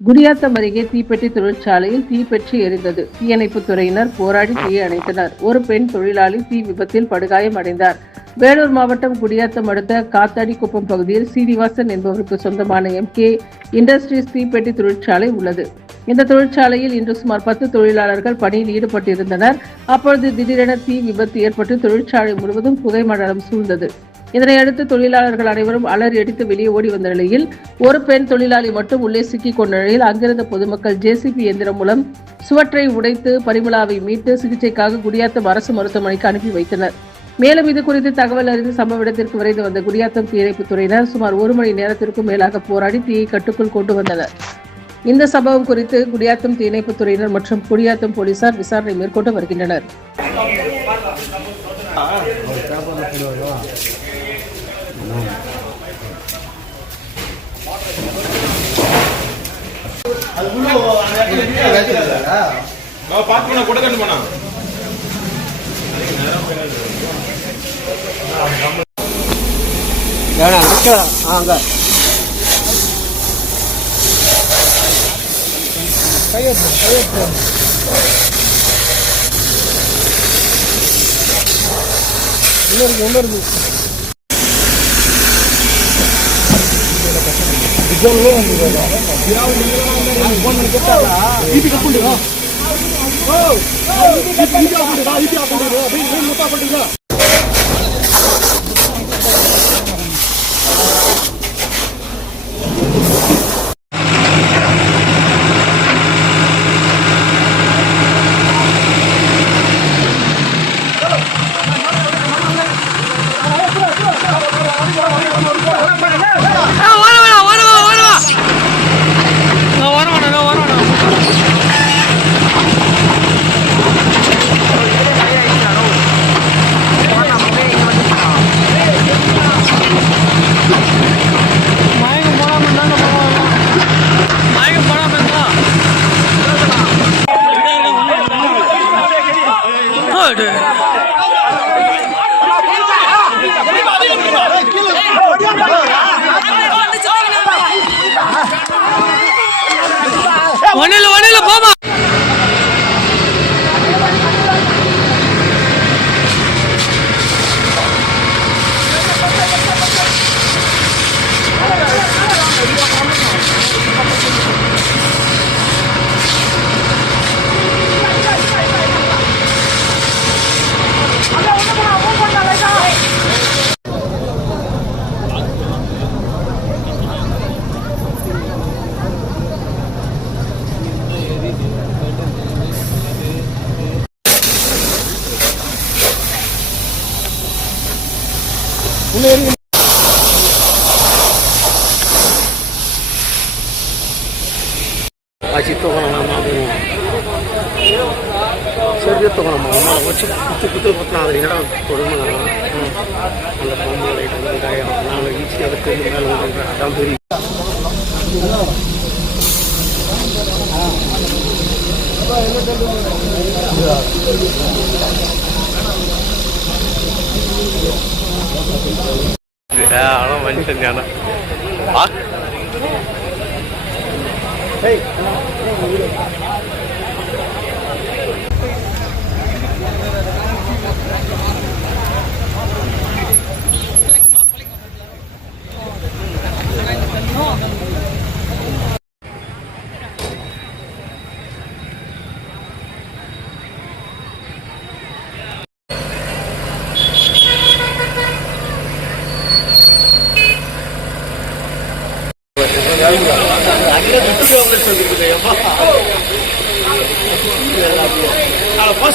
குடியாத்தம் அருகே தீப்பெட்டி தொழிற்சாலையில் தீப்பற்றி எரிந்தது. தீயணைப்புத் துறையினர் போராடி தீயை அணைத்தனர். ஒரு பெண் தொழிலாளி தீ விபத்தில் படுகாயம் அடைந்தார். வேலூர் மாவட்டம் குடியாத்தம் அடுத்த காத்தாடிக்குப்பம் பகுதியில் சீனிவாசன் என்பவருக்கு சொந்தமான MK இண்டஸ்ட்ரீஸ் தீப்பெட்டி தொழிற்சாலை உள்ளது. இந்த தொழிற்சாலையில் இன்று சுமார் 10 தொழிலாளர்கள் பணியில் ஈடுபட்டிருந்தனர். அப்பொழுது திடீரென தீ விபத்து ஏற்பட்டு தொழிற்சாலை முழுவதும் புகை மண்டலம் சூழ்ந்தது. இதனையடுத்து தொழிலாளர்கள் அனைவரும் அலறி அடித்து வெளியே ஓடி வந்த நிலையில் ஒரு பெண் தொழிலாளி மட்டும் உள்ளே சிக்கிக் கொண்ட நிலையில் அங்கிருந்த பொதுமக்கள் JCB இயந்திரம் மூலம் சுவற்றை உடைத்து பரிமளாவை மீட்டு சிகிச்சைக்காக குடியாத்தம் அரசு மருத்துவமனைக்கு அனுப்பி வைத்தனர். மேலும் இது குறித்து தகவல் அறிந்து சம்பவ இடத்திற்கு விரைந்து வந்த குடியாத்தம் தீயணைப்புத் துறையினர் சுமார் 1 மணி நேரத்திற்கும் மேலாக போராடி தீயை கட்டுக்குள் கொண்டு வந்தனர். இந்த சம்பவம் குறித்து குடியாத்தம் தீயணைப்புத் துறையினர் மற்றும் குடியாத்தம் போலீசார் விசாரணை மேற்கொண்டு வருகின்றனர். வண்டியில போமா. Así todo la mano se dio todo la mano ocho putu patna de era todo el mundo அந்த பாம்பு லைட் அந்த காயம் நாளை ஈஸி அதுக்கு மேலே அதான் தெரியும். ஆனால் மனுஷன் ஞான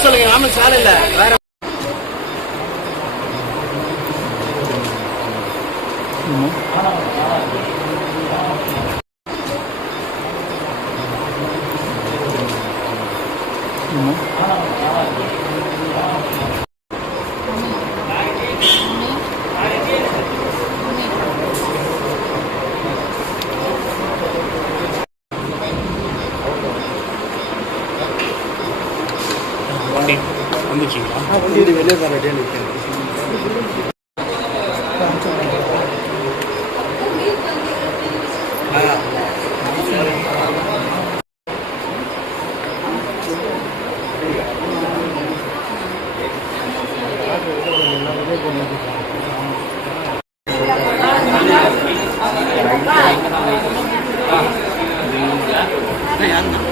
சொல்லுங்க. நாம சாலை இல்ல வேற வந்துச்சிங்களா? வண்டி வெளியே தான் ரெடியாக நிற்கிறேன். ஆ இங்கே தான் யாருங்க